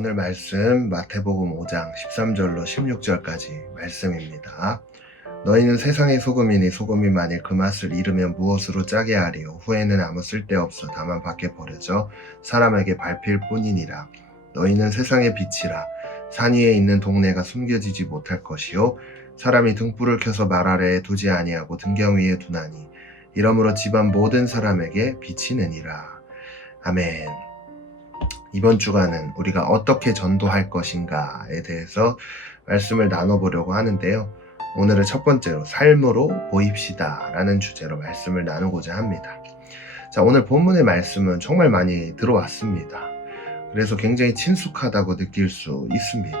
오늘 말씀 마태복음 5장 13절로 16절까지 말씀입니다. 너희는 세상의 소금이니 소금이 만일 그 맛을 잃으면 무엇으로 짜게 하리요. 후에는 아무 쓸데없어 다만 밖에 버려져 사람에게 밟힐 뿐이니라. 너희는 세상의 빛이라. 산 위에 있는 동네가 숨겨지지 못할 것이요 사람이 등불을 켜서 말 아래에 두지 아니하고 등경 위에 두나니 이러므로 집안 모든 사람에게 비치느니라. 아멘. 이번 주간은 우리가 어떻게 전도할 것인가에 대해서 말씀을 나눠보려고 하는데요. 오늘은 첫 번째로 삶으로 보입시다 라는 주제로 말씀을 나누고자 합니다. 자, 오늘 본문의 말씀은 정말 많이 들어왔습니다. 그래서 굉장히 친숙하다고 느낄 수 있습니다.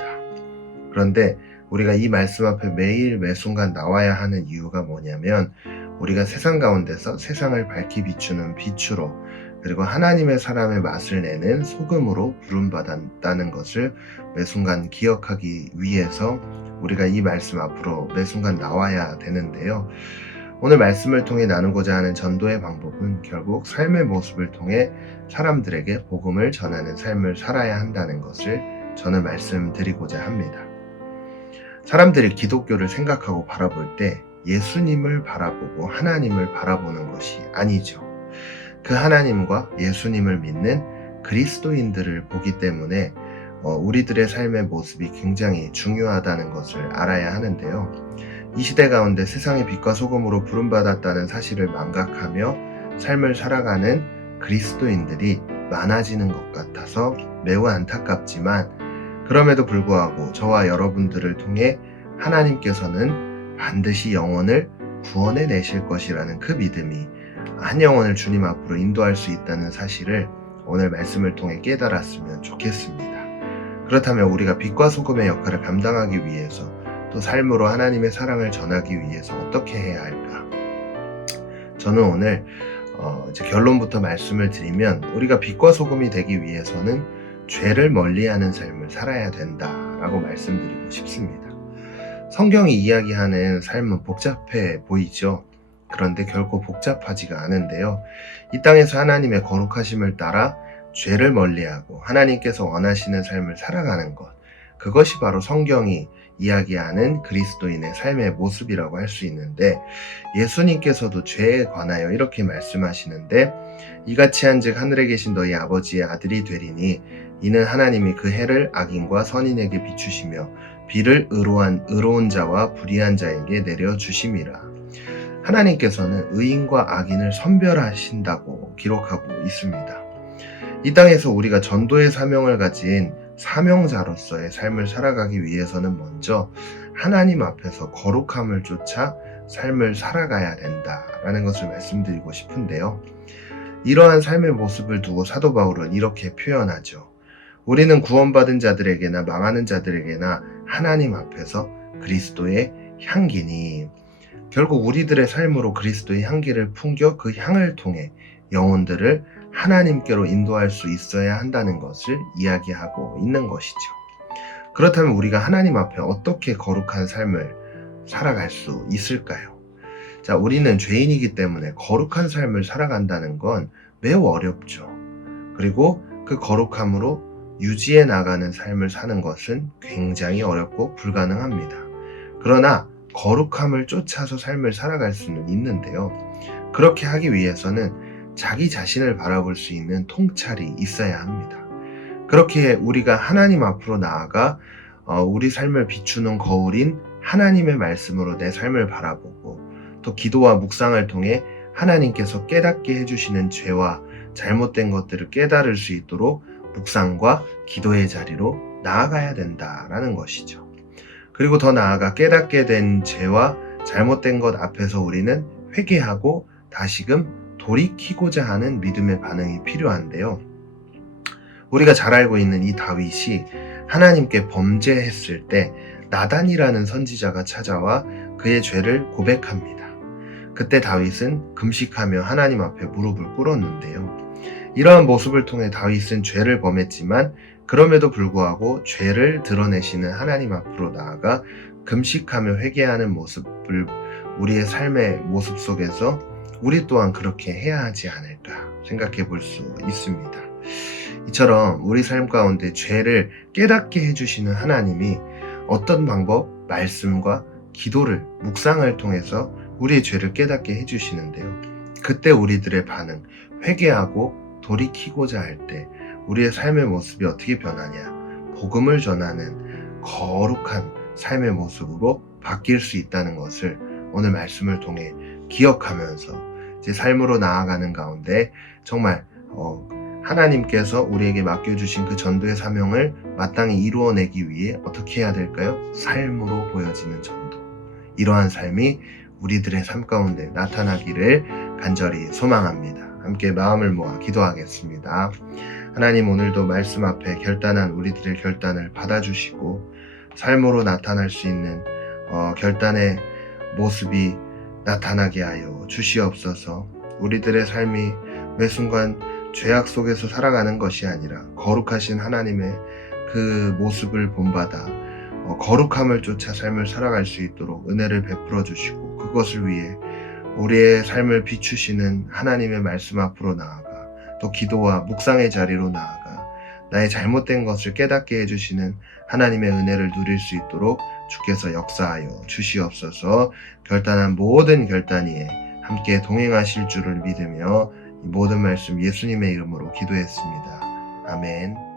그런데 우리가 이 말씀 앞에 매일 매순간 나와야 하는 이유가 뭐냐면 우리가 세상 가운데서 세상을 밝히 비추는 빛으로 그리고 하나님의 사람의 맛을 내는 소금으로 부름받았다는 것을 매순간 기억하기 위해서 우리가 이 말씀 앞으로 매순간 나와야 되는데요. 오늘 말씀을 통해 나누고자 하는 전도의 방법은 결국 삶의 모습을 통해 사람들에게 복음을 전하는 삶을 살아야 한다는 것을 저는 말씀드리고자 합니다. 사람들이 기독교를 생각하고 바라볼 때 예수님을 바라보고 하나님을 바라보는 것이 아니죠. 그 하나님과 예수님을 믿는 그리스도인들을 보기 때문에 우리들의 삶의 모습이 굉장히 중요하다는 것을 알아야 하는데요. 이 시대 가운데 세상의 빛과 소금으로 부름받았다는 사실을 망각하며 삶을 살아가는 그리스도인들이 많아지는 것 같아서 매우 안타깝지만 그럼에도 불구하고 저와 여러분들을 통해 하나님께서는 반드시 영혼을 구원해 내실 것이라는 그 믿음이 한 영혼을 주님 앞으로 인도할 수 있다는 사실을 오늘 말씀을 통해 깨달았으면 좋겠습니다. 그렇다면 우리가 빛과 소금의 역할을 감당하기 위해서 또 삶으로 하나님의 사랑을 전하기 위해서 어떻게 해야 할까? 저는 오늘 이제 결론부터 말씀을 드리면 우리가 빛과 소금이 되기 위해서는 죄를 멀리하는 삶을 살아야 된다라고 말씀드리고 싶습니다. 성경이 이야기하는 삶은 복잡해 보이죠? 그런데 결코 복잡하지가 않은데요. 이 땅에서 하나님의 거룩하심을 따라 죄를 멀리하고 하나님께서 원하시는 삶을 살아가는 것, 그것이 바로 성경이 이야기하는 그리스도인의 삶의 모습이라고 할 수 있는데 예수님께서도 죄에 관하여 이렇게 말씀하시는데 이같이 한즉 하늘에 계신 너희 아버지의 아들이 되리니 이는 하나님이 그 해를 악인과 선인에게 비추시며 비를 의로운 자와 불의한 자에게 내려주심이라. 하나님께서는 의인과 악인을 선별하신다고 기록하고 있습니다. 이 땅에서 우리가 전도의 사명을 가진 사명자로서의 삶을 살아가기 위해서는 먼저 하나님 앞에서 거룩함을 쫓아 삶을 살아가야 된다라는 것을 말씀드리고 싶은데요. 이러한 삶의 모습을 두고 사도 바울은 이렇게 표현하죠. 우리는 구원받은 자들에게나 망하는 자들에게나 하나님 앞에서 그리스도의 향기니 결국 우리들의 삶으로 그리스도의 향기를 풍겨 그 향을 통해 영혼들을 하나님께로 인도할 수 있어야 한다는 것을 이야기하고 있는 것이죠. 그렇다면 우리가 하나님 앞에 어떻게 거룩한 삶을 살아갈 수 있을까요? 자, 우리는 죄인이기 때문에 거룩한 삶을 살아간다는 건 매우 어렵죠. 그리고 그 거룩함으로 유지해 나가는 삶을 사는 것은 굉장히 어렵고 불가능합니다. 그러나 거룩함을 쫓아서 삶을 살아갈 수는 있는데요. 그렇게 하기 위해서는 자기 자신을 바라볼 수 있는 통찰이 있어야 합니다. 그렇게 우리가 하나님 앞으로 나아가 우리 삶을 비추는 거울인 하나님의 말씀으로 내 삶을 바라보고 또 기도와 묵상을 통해 하나님께서 깨닫게 해주시는 죄와 잘못된 것들을 깨달을 수 있도록 묵상과 기도의 자리로 나아가야 된다라는 것이죠. 그리고 더 나아가 깨닫게 된 죄와 잘못된 것 앞에서 우리는 회개하고 다시금 돌이키고자 하는 믿음의 반응이 필요한데요. 우리가 잘 알고 있는 이 다윗이 하나님께 범죄했을 때 나단이라는 선지자가 찾아와 그의 죄를 고백합니다. 그때 다윗은 금식하며 하나님 앞에 무릎을 꿇었는데요. 이러한 모습을 통해 다윗은 죄를 범했지만 그럼에도 불구하고 죄를 드러내시는 하나님 앞으로 나아가 금식하며 회개하는 모습을 우리의 삶의 모습 속에서 우리 또한 그렇게 해야 하지 않을까 생각해 볼 수 있습니다. 이처럼 우리 삶 가운데 죄를 깨닫게 해주시는 하나님이 어떤 방법, 말씀과 기도를, 묵상을 통해서 우리의 죄를 깨닫게 해주시는데요. 그때 우리들의 반응, 회개하고 돌이키고자 할 때 우리의 삶의 모습이 어떻게 변하냐? 복음을 전하는 거룩한 삶의 모습으로 바뀔 수 있다는 것을 오늘 말씀을 통해 기억하면서 제 삶으로 나아가는 가운데 정말 하나님께서 우리에게 맡겨주신 그 전도의 사명을 마땅히 이루어내기 위해 어떻게 해야 될까요? 삶으로 보여지는 전도. 이러한 삶이 우리들의 삶 가운데 나타나기를 간절히 소망합니다. 함께 마음을 모아 기도하겠습니다. 하나님, 오늘도 말씀 앞에 결단한 우리들의 결단을 받아주시고 삶으로 나타날 수 있는 결단의 모습이 나타나게 하여 주시옵소서. 우리들의 삶이 매 순간 죄악 속에서 살아가는 것이 아니라 거룩하신 하나님의 그 모습을 본받아 거룩함을 쫓아 삶을 살아갈 수 있도록 은혜를 베풀어 주시고, 그것을 위해 우리의 삶을 비추시는 하나님의 말씀 앞으로 나아가 또 기도와 묵상의 자리로 나아가 나의 잘못된 것을 깨닫게 해주시는 하나님의 은혜를 누릴 수 있도록 주께서 역사하여 주시옵소서. 결단한 모든 결단 위에 함께 동행하실 줄을 믿으며 이 모든 말씀 예수님의 이름으로 기도했습니다. 아멘.